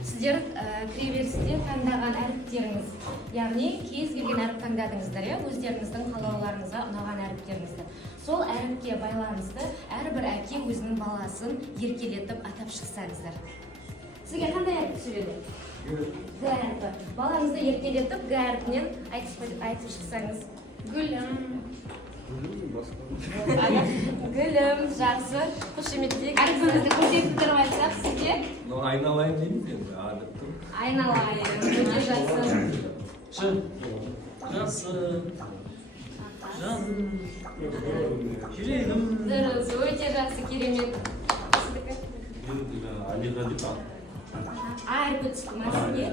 Сіздер кіреберісте таңдаған әріптеріңіз, яғни кез келген әріп таңдадыңыздар, өздеріңіздің қалауларыңызға ұнаған әріптеріңізді. Сол әріпке байланысты әрбір әке өзінің баласын еркелетіп атап шықсаңыздар. Сізге қандай әріп түсіреді? Г әріпі. Балаңызды еркелетіп Г әріпінен айтып шықсаңыз. Гүлім. Гүлім, жақсы, қошеметтейік. Әріпіңізді көрсетіп тұрып айтсақ сізге? Айналайын дейміз енді, адыптым. Айналайын, өте жақсы. Жақсы. Жаным. Жүрегім. Дұрыс, өте жақсы, керемет. Алиға деп Әріпі түсті ма сізге?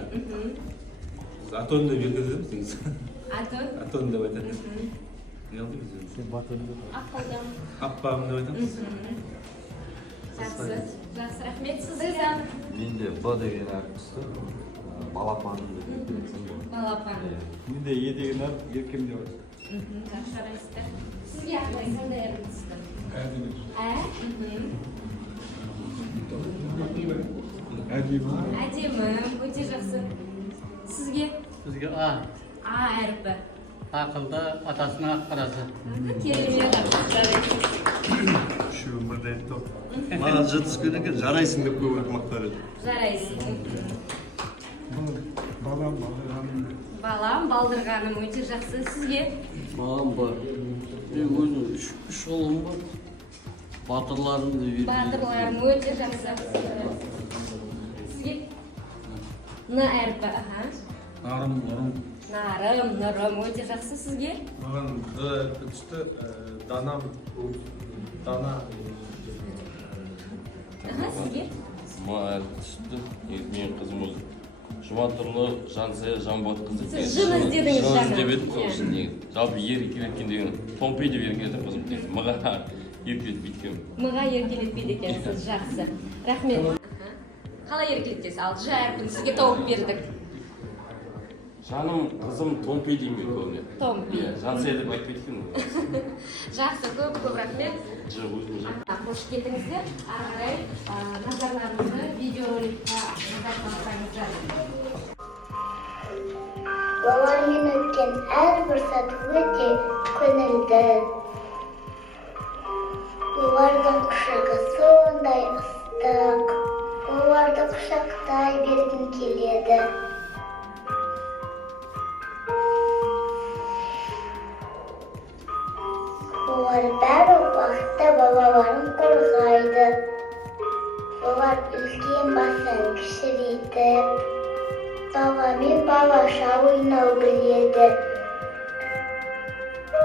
Атон деп ергіземіз. Атон? Атон деп айтады. Не алды біз? Сен батон деп. Аққалдам. Аппам деп айтамыз. Жақсы, жақсы, рахмет сізге. Менде Б деген әріп түсті. Балапаным деп айтсам. Балапан. Менде Е деген әріп еркем деп айтады. Жақсы, жарайсыздар. Сізге қандай әріп түсті? Әдемі, өте жақсы. Сізге? Бізге А. А әріпі. Ақылды атасының ақ қарасы. Керемет. Үшеуін бірдей топ. Маған жетіспеді екен, жарайсың деп көп мақтар еді. Жарайсың. Балам, Балам, балдырғаным өте жақсы. Сізге? Балам бар. Мен өзім үш ұлым бар. Батырларымды берген. Батырларым өте жақсы. Сізге? Н әріпі. нарым, нұрым. Нарым, нұрым өте жақсы. Сізге? Маған Д түсті, данам, дана. Сізге? Ма әріп түсті, менің қызым өзі. Жұматұрлы, Жансая, Жанбатқызы. Сіз жын іздедіңіз жаңа. Жын іздеп едім, сол үшін негізі. Жалпы еркелеткен деген, томпей деп еркелетіп қызым дейді. Мыға еркелетіп еткенмін. Мыға еркелетпейді екенсіз, жақсы. Рахмет. Қалай еркелетесіз? Ал Ж әріпін сізге тауып бердік. Жаным, қызым томпей деймін көбіне. Томпей. Жансая деп айтып кеткен. Жақсы, көп рахмет. Жы, өзім жы. Қош келдіңіздер. Ары қарай назарларыңызды видеороликқа назар салсаңыздар. Балалармен өткен әрбір сәт өте көңілді. Олардың құшағы сондай ыстық. Оларды құшақтай бергім келеді. Олар бәрі уақытта балаларын қорғайды. Олар үлкен басын кішірейтіп, баламен балаша ойнау біледі.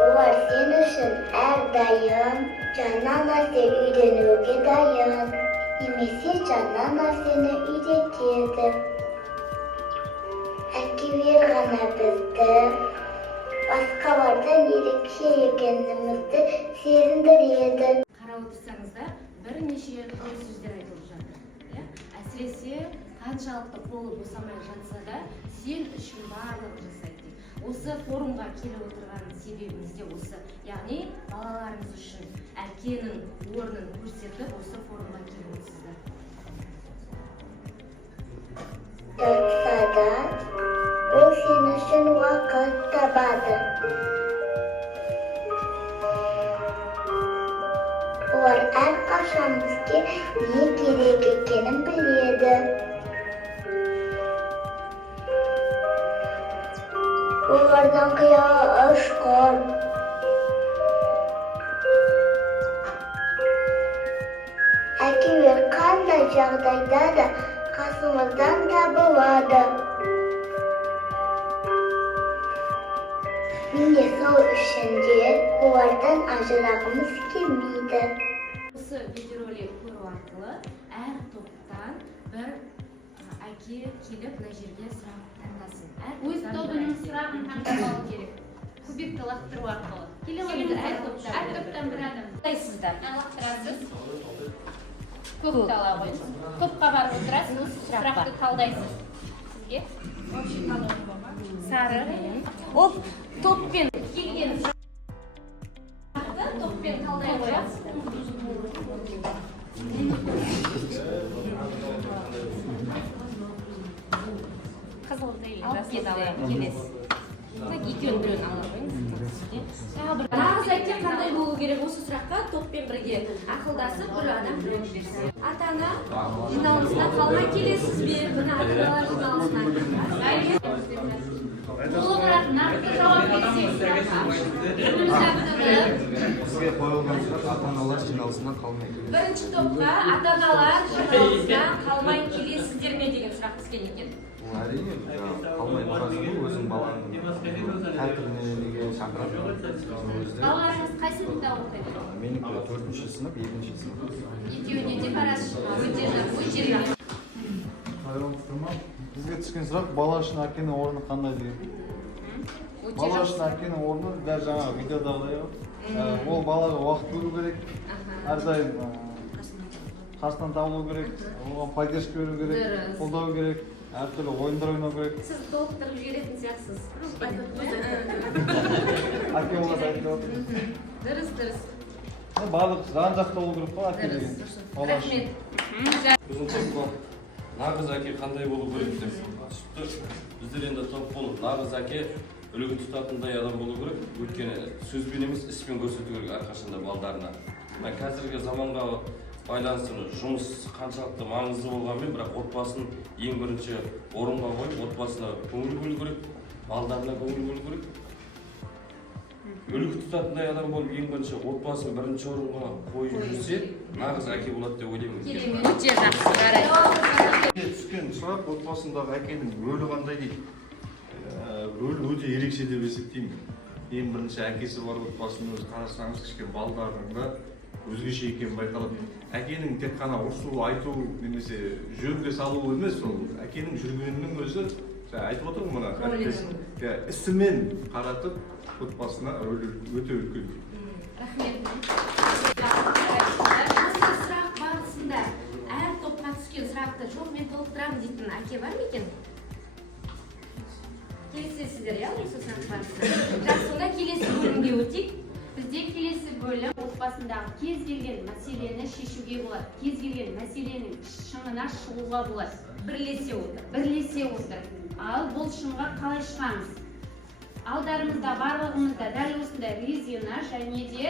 Олар сен үшін әрдайым жаңа нәрсе үйренуге дайын, немесе жаңа нәрсені үйретеді. Әкелер ғана бізді басқалардан ерекше екенімізді сезіндіреді. Қарап отырсаңыздар, бірнеше қол сөздер айтылып жатыр. Әсіресе қаншалықты қолы босамай жатса да, сен үшін барлығын жасайды. Осы форумға келіп отырған себебіміз де осы. Яғни балаларыңыз үшін әкенің орнын көрсетіп, осы форумға келіп отырсыздар. Жатса да, ол сен үшін уақыт табады. Олар әрқашан бізге не керек екенін біледі. Олардың қиялы ұшқыр. oynuyor üçünde ulardan ajırağımız kelmeydi. Осы видеоролик көру арқылы әр топтан бір әке келіп мына жерге сұрақ таңдасын. Өз тобының сұрағын таңдап алу керек. Кубикті лақтыру арқылы. Келіңіздер, әр топтан бір адам. Қалайсыздар? Лақтырасыз. Көкті ала қойыңыз. Топқа барып отырасыз, сұрақты талдайсыз. Сізге? Сары. Ол топпен келген сұрақты топпен талдай қоясыз. Қызылды келесі. Екеуін біреуін ала қойыңыз. Нағыз әке қандай болу керек осы сұраққа топпен бірге ақылдасып бір адам біреуін берсе. Ата-ана жиналысына қалмай келесіз бе? Мына ата-аналар жиналысына. Толығырақ нақты жауап берсеңіз сұраққа. Бізге қойылған сұрақ ата-аналар жиналысынан қалмай келеді. Бірінші топқа ата-аналар жиналысына қалмай келесіздер ме деген сұрақ түскен екен. Бұл әрине қалмай тұрасың өзің балаңның тәртібіне неге шақырады. Балаларыңыз қайсы сыныпта оқиды? Менікі 4-ші сынып, 2-ші сынып. Екеуіне де барасыз. Өте жақсы. Бізге түскен сұрақ бала үшін әкенің орны қандай деген. Бала үшін әкенің орны дәл жаңағы видеодағыдай ол балаға уақыт бөлу керек, әрдайым қасынан табылу керек, оған поддержка беру керек, қолдау керек, әртүрлі ойындар ойнау керек. Сіз толықтырып жіберетін сияқтысыз. Әке олады, әке олады. Дұрыс. Барлық жан-жақты болу керек қой әке деген. Рахмет. Біздің топқа нағыз әке қандай болу керек деп түсіпті. Біздер енді топ болып нағыз әке үлгі тұтатындай адам болу керек. Өйткені сөзбен емес, іспен көрсету керек әрқашанда балдарына. Қазіргі заманға байланысты жұмыс қаншалықты маңызды болғанмен, бірақ отбасын ең бірінші орынға қойып, отбасына көңіл бөлу керек, балдарына көңіл бөлу керек. Үлгі тұтатындай адам болып, ең бірінші отбасын бірінші орынға қойып жүрсе, нағыз әке болады деп ойлаймын. Өте жақсы. Түскен сұрақ отбасындағы әкенің рөлі қандай дейді. Рөлі өте ерекше деп есептеймін. Ең бірінші әкесі бар отбасының өзі қарасаңыз, кішкене балдардың да өзгеше екенін байқалады. Әкенің тек қана ұрсу, айту немесе жөнге салу емес, ол әкенің жүргенінің өзі айтып отырмын мына ісімен қаратып отбасына рөлі өте үлкен. Рахмет. Сұрақ барысында әр топқа түскен сұрақты жоқ мен толықтырамын дейтін әке бар ма екен? Келісесіздер, иә, осы сұрақ барысында. Жақсы, онда келесі бөлімге өтейік. Бізде келесі бөлім отбасындағы кез келген мәселені шешуге болады. Кез келген мәселенің шыңына шығуға болады. Бірлесе отыр. Ал бұл шыңға қалай шығамыз? Алдарымызда барлығымызда дәл осындай резина және де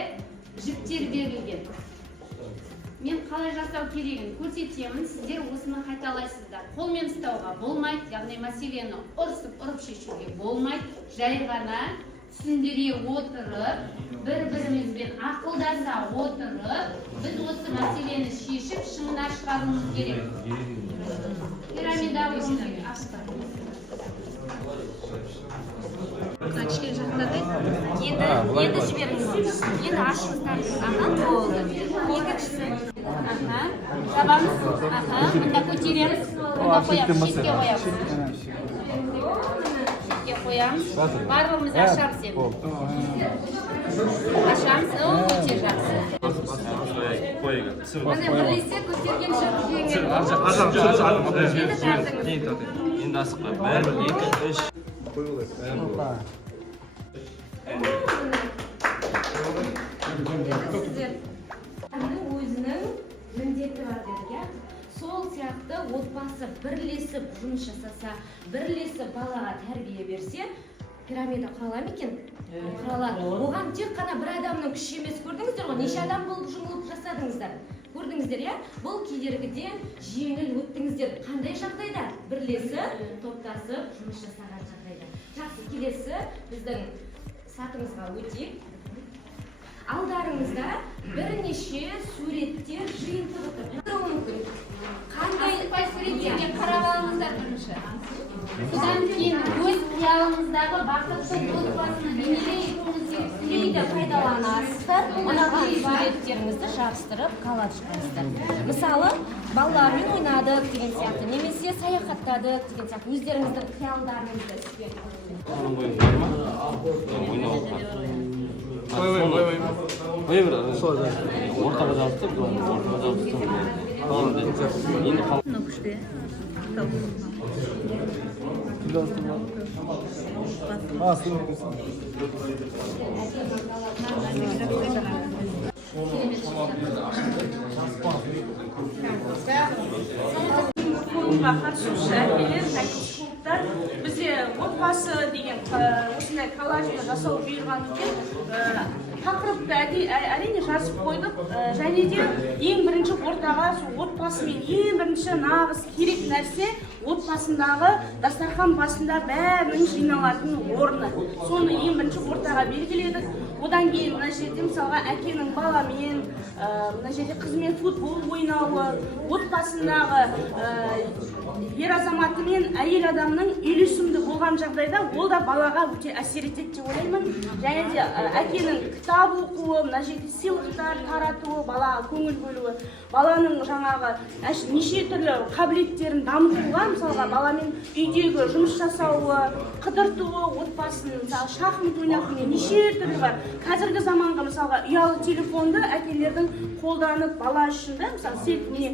жіптер берілген. Мен қалай жасау керегін көрсетемін, сіздер осыны қайталайсыздар. Қолмен ұстауға болмайды, яғни мәселені ұрып шешуге болмайды. Жай ғана түсіндіре отырып, бір-бірімізбен ақылдаса отырып, біз осы мәселені шешіп, шыңына шығаруымыз керек. Пирамида өсірген. Кішкене жақтады. Енді жіберіңіз. Енді ашыңыздар. Болды. Екіншісі. Жабамыз. Мұнда көтереміз. Мұнда қоямыз. Шетке қоямыз. Шетке қоямыз. Барлығымыз ашамыз енді. Ашамыз. Өте жақсы. Міне бірлесе көтерген жігіт. Енді асықпа. Бәрі 2-3 өзінің міндеті бар дедік, иә? Сол сияқты отбасы бірлесіп жұмыс жасаса, бірлесіп балаға тәрбие берсе, пирамида құрала ма екен? Құралады. Оған тек қана бір адамның күші емес, көрдіңіздер ғой, неше адам болып жұмылып жасадыңыздар? Көрдіңіздер, иә? Бұл кедергіден жеңіл өттіңіздер. Қандай жағдайда? Бірлесіп, топтасып, жұмыс жасаған жағдайда. Жақсы, келесі біздің сатымызға өтейік. Алдарыңызда бірнеше суреттер жиынтығы тұр. Қандай суреттерге қарап алыңыздар бірінші. Содан кейін өз қиялыңыздағы бақытты отбасыны бейнелей де пайдаланасыздар. Ұнаған суреттеріңізді жабыстырып коллаждаңыздар. Мысалы, балалармен ойнадық деген сияқты, немесе саяхаттадық деген сияқты, өздеріңіздің қиялдарыңызды іске Оның бойын бар ма? Ойнауы бар. Қой бер. Ортаға жабыстыр, ортаға жабыстыр. Енді форумға қатысушы әкелер, клубтар бізде отбасы деген осындай коллажды жасау бұйырған екен. Тақырыпты әрине жазып қойдық, және де ең бірінші ортаға отбасымен ең бірінші нағыз керек нәрсе отбасындағы дастархан басында бәрінің жиналатын орны. Соны ең бірінші ортаға белгіледік. Одан кейін мына жерде мысалға әкенің баламен, мына жерде қызмен футбол ойнауы, отбасындағы ер азаматы мен әйел адамның үйлесімді болған жағдайда ол да балаға өте әсер етеді деп ойлаймын. Және де әкенің кітап оқуы, мына жерде сыйлықтар таратуы, балаға көңіл бөлуі, баланың жаңағы неше түрлі қабілеттерін дамытуға, мысалға баламен үйдегі жұмыс жасауы, қыдыртуы, отбасын мысалы шахмат ойнатуы, неше түрлі бар. Қазіргі заманғы мысалға ұялы телефонды әкелердің қолданып бала үшін де мысалы селфине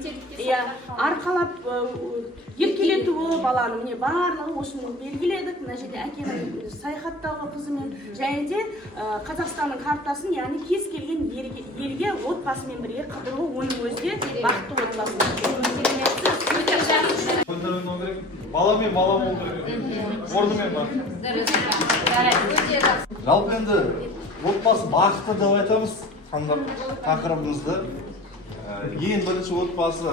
арқалап еркелетуі баланы міне барлығы осыны белгіледік. Мына жерде әкенің саяхаттауы қызымен және де Қазақстанның картасын, яғни кез келген елге отбасымен бірге қыдыру, оның өзі бақытты отбасы. Баламен бала болу керек. Орнымен бар. Жалпы енді отбасы бақытты деп айтамыз, таңдап тақырыбымызды. Ең бірінші отбасы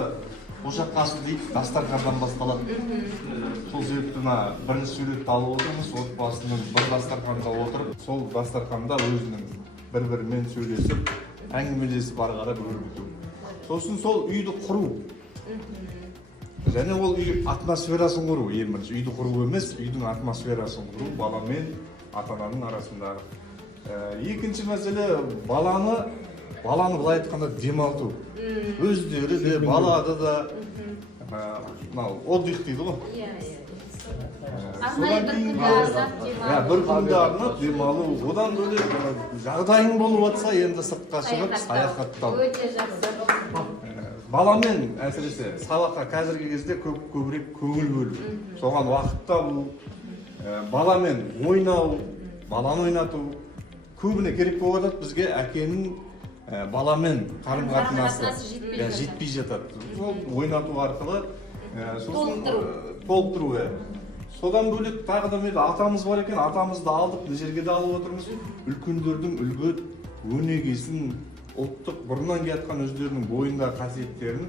ошаққа асу дейді, дастарханнан басталады. Сол себепті бірінші суретті алып отырмыз, отбасының бір дастарханда отырып, сол дастарханда өзінің бір-бірімен сөйлесіп, әңгімелесіп ары қарай өрбіту. Сосын сол үйді құру. Және ол үй атмосферасын құру, ең бірінші. Үйді құру емес, үйдің атмосферасын құру, бала мен ата-ананың арасындағы. Екінші мәселе баланы былай айтқанда демалту. Өздері де, балады да отдых дейді ғой. Бір күнде арнап демалу. Одан бөлек жағдайың болып жатса, енді сыртқа шығып саяхаттау. Баламен әсіресе сабаққа қазіргі кезде көбірек көңіл бөлу. Соған уақыт табу, баламен ойнау, баланы ойнату көбіне керек болып жатады бізге әкенің баламен қарым-қатынасы жетпей жатады. Сол ойнату арқылы толықтыру. Содан бөлек тағы да атамыз бар екен, атамызды алдық, бұл жерге де алып отырмыз. Үлкендердің үлгі өнегесін, ұлттық бұрыннан келатқан өздерінің бойында қасиеттерін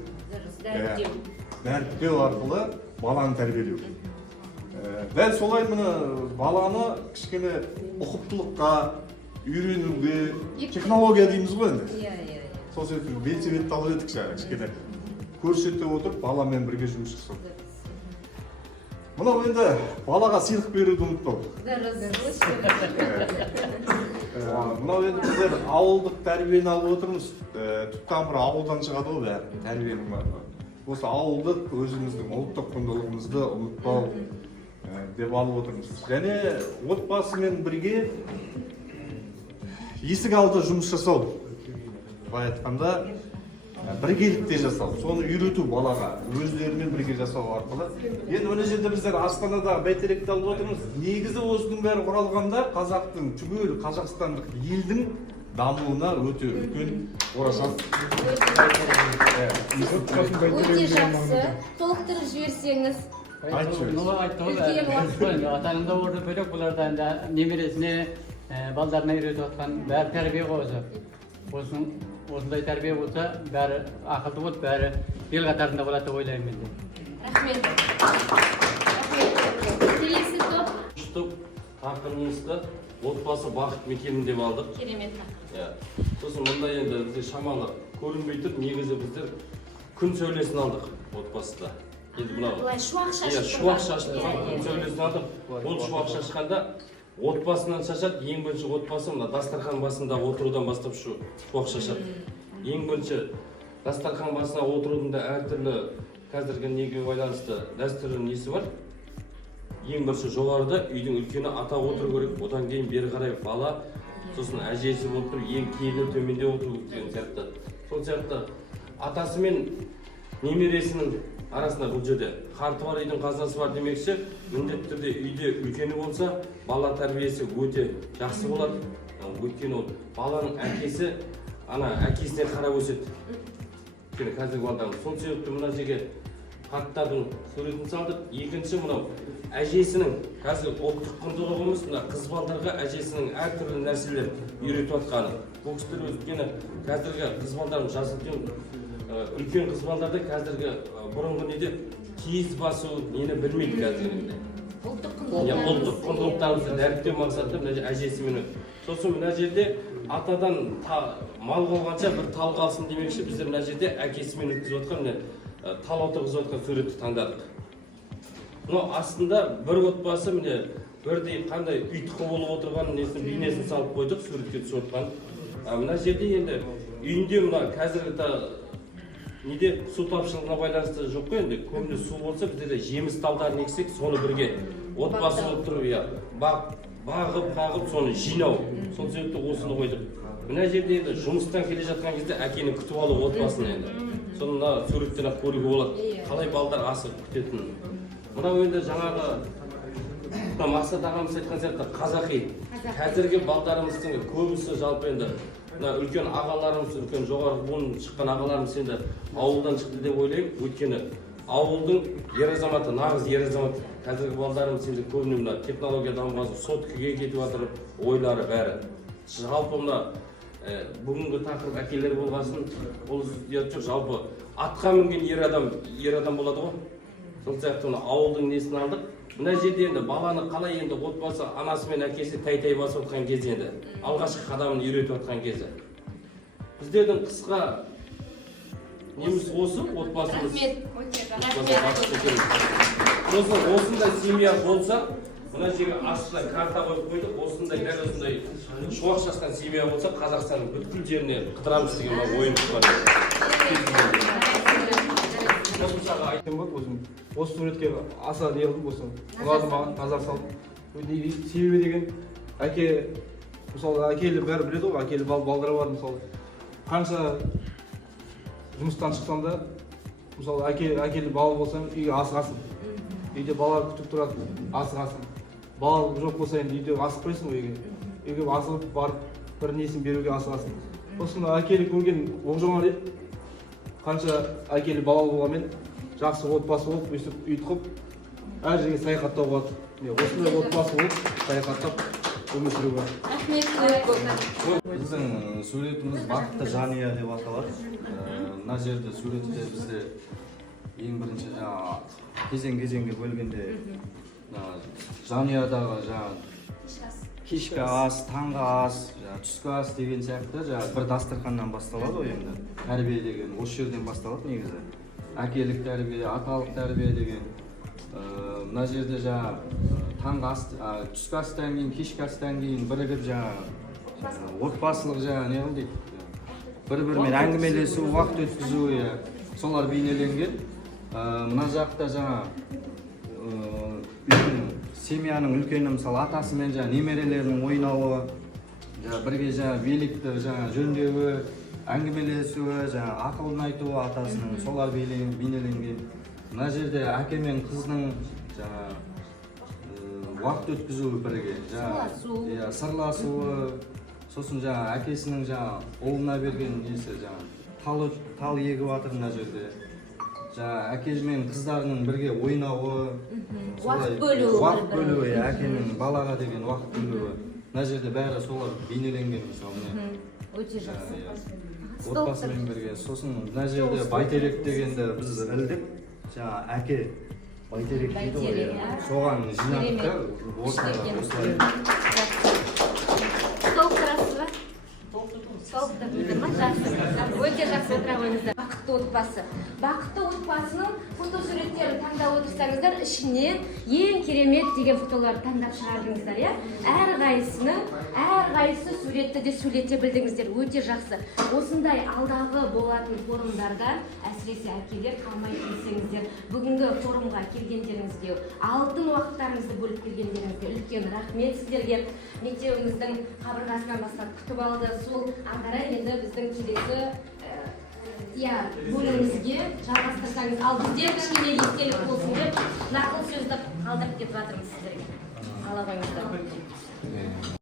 дәріптеу арқылы баланы тәрбиелеу. Дәл солай міне баланы кішкене ұқыптылыққа үйренуге, технология дейміз ғой енді. Сол себепті белсебетті алып едік кішкене көрсете отырып баламен бірге жұмыс жасау. Мынау енді балаға сыйлық беруді ұмытпау. Мынау енді біздер ауылдық тәрбиені алып отырмыз. Түптен бір ауылдан шығады ғой бәрі тәрбиенің барлығы. Осы ауылдық өзіміздің ұлттық құндылығымызды ұмытпау деп алып отырмыз. Және отбасымен бірге есік алды жұмыс жасау. Былай айтқанда біргелікте жасау, соны үйрету балаға, өздерімен бірге жасау арқылы. Енді мына жерде біздер Астанадағы бәйтеректі алып отырмыз. Негізі осының бәрі құралғанда қазақтың, түгел қазақстандық елдің дамуына өте үлкен орасан. Өте жақсы, толықтырып жіберсеңіз. Атанында орны бөлек, бұлардан немересіне, балдарына үйретіп отқан бәрі тәрбие қойды. Осындай тәрбие болса, бәрі ақылды болды, бәрі ел қатарында болады деп ойлаймын мен. Рахмет. Келесі топ. Топ тақырыбымызды отбасы бақыт мекені деп алдық. Керемет. Сосын мұнда енді бізде шамалы көрінбей тұр, негізі біздер күн сөйлесін алдық отбасыда. Енді мынау Былай шуақ иә, шашып шуақ шашып тұрған күн сәулесін алдық. Ол шуақ шашқанда отбасынан шашады. Ең бірінші отбасы мына дастархан басында отырудан бастап шуақ шашады. Ең бірінші дастархан басына отырудың да әртүрлі қазіргі неге байланысты дәстүрлі несі бар. Ең бірінші жоғарыда үйдің үлкені ата отыру керек, одан кейін бері қарай бала, сосын әжесі болып тұрып, ең келіні төменде отыру деген сияқты. Сол сияқты атасы мен немересінің арасында бұл жерде қарты бар үйдің қазынасы бар демекші, міндетті түрде үйде үлкені болса, бала тәрбиесі өте жақсы болады. Өйткені баланың әкесі әкесіне қарап өседі. Өйткені қазіргі балалардың сол себепті мына жерге қарттардың суретін салдық. Екінші мынау әжесінің қазір ұлттық құндылығымыз мына қыз балдарға әжесінің әртүрлі нәрселер үйретіп жатқаны. Бұл кісілер өйткені қазіргі қыз балдардың жасы үлкен қыз балдарды қазіргі бұрынғы неде киіз басу нені білмейді қазіргі. Ұлттық құндылықтарымызды дәріптеу мақсатында мына әжесімен сосын мына жерде атадан мал қалғанша бір тал қалсын демекші біздер мына жерде әкесімен өткізіп отқан тал отырғызып отқан суретті таңдадық. Мынау астында бір отбасы міне бірдей қандай ұйытқы болып отырған бейнесін салып қойдық, суретке түсіп отқан. Мына жерде енді үйінде мына қазіргі неде су тапшылығына байланысты жоқ қой, енді көбіне су болса бізде жеміс талдарын ексек, соны бірге отбасы болып тұрып, бағып, қағып, соны жинау. Сол себепті осыны қойдық. Мына жерде енді жұмыстан келе жатқан кезде әкені күтіп алу отбасын енді. Соны мына суреттен ақ көруге болады, қалай балдар асығып күтетінін. Мынау енді жаңағы Мақсат ағамыз айтқан сияқты қазақи. Қазіргі балдарымыздың көбісі жалпы енді үлкен ағаларымыз, үлкен жоғары буын шыққан ағаларымыз енді ауылдан шықты деп ойлаймын. Өйткені ауылдың ер азаматы, нағыз ер азамат. Қазіргі балдарымыз енді көбіне мына технология дамыған соткіге кетіп жатыр, ойлары бәрі. Жалпы мына бүгінгі тақырып әкелер болғасын, ол жоқ, жалпы атқа мінген ер адам болады ғой. Сол сияқты ауылдың несін алдық. Мына жерде енді баланы қалай енді отбасы анасы мен әкесі тәй-тәй басып отқан кезде енді алғашқы қадамын үйретіп отқан кезде. Біздердің қысқа неміз осы отбасымыз. Осындай семья болса, мына жерге астына карта қойып қойдық. Осындай дәл осындай шуақ шашқан семья болса, Қазақстанның бүткіл жеріне қыдырамыз деген ойымыз бар. Осы суретке аса неғылдым осы. Оларды маған назар салдым. Себебі деген әке, мысалы әкелі бәрі біледі ғой, әкелі балдары бар мысалы. Қанша жұмыстан шықсам да, мысалы әкелі бала болсаң үйге асығасың. Үйде бала күтіп тұрады, асығасың. Бала жоқ болса енді үйде асықпайсың ғой үйге. Үйге асығып барып бір несін беруге асығасың. Осыны әкелі көрген оңжомар еді. Қанша әкелі бала болғанмен жақсы отбасы болып, өйстіп ұйытқып, әр жерге саяхаттау болады. Осындай отбасы болып, саяхаттап өмір сүруге. Біздің суретіміз бақытты жанұя деп аталады. Мына жерде суретте бізде ең бірінші кезең-кезеңге бөлгенде жанұядағы кешкі ас, таңғы ас, түскі ас деген сияқты бір дастарханнан басталады ғой енді. Тәрбие деген осы жерден басталады негізі. Әкелік тәрбие, аталық тәрбие деген. Мына жерде таңғы ас, түскі астан кейін, кешкі астан кейін бірігіп отбасылық не қыл дейді. Бір-бірімен әңгімелесу, уақыт өткізу, солар бейнеленген. Мына жақта семьяның үлкені мысалы атасымен немерелерінің ойнауы, бірге билікті жөндеуі, әңгімелесуі, ақылын айтуы атасының, солар бейнеленген. Мына жерде әке мен қызның уақыт өткізуі бірге, сырласуы, сосын әкесінің ұлына берген несі, тал егіп жатыр мына жерде. Әке мен қыздарының бірге ойнауы, уақыт бөлуі, әкенің балаға деген уақыт бөлуі. Мына жерде бәрі солар бейнеленген мысалы. Өте жақсы. Отбасымен бірге. Сосын мына жерде бәйтерек дегенді біз ілдік. Әке бәйтерек дейді ғой. Соған жинадық ортаға осылай. Стол тұрасыз ба? Стол тұрасыз ба? Жақсы. Өте жақсы отыра қойыңыздар. бақытты отбасы. Бақытты отбасының фотосуреттерін таңдап отырсаңыздар, ішінен ең керемет деген фотоларды таңдап шығардыңыздар, иә? Әрқайсысы суретті де сөйлете білдіңіздер, өте жақсы. Осындай алдағы болатын форумдарда әсіресе әкелер қалмай келсеңіздер, бүгінгі форумға келгендеріңізге, алтын уақыттарыңызды бөліп келгендеріңізге үлкен рахмет сіздерге. Мектебіміздің қабырғасынан бастап күтіп алды. Сол ары енді біздің келесі бөлімімізге жалғастырсаңыз, ал бізде кішкене естелік болсын деп нақыл сөзді қалдырып кетіп жатырмыз сіздерге. Алла қойыңыздар.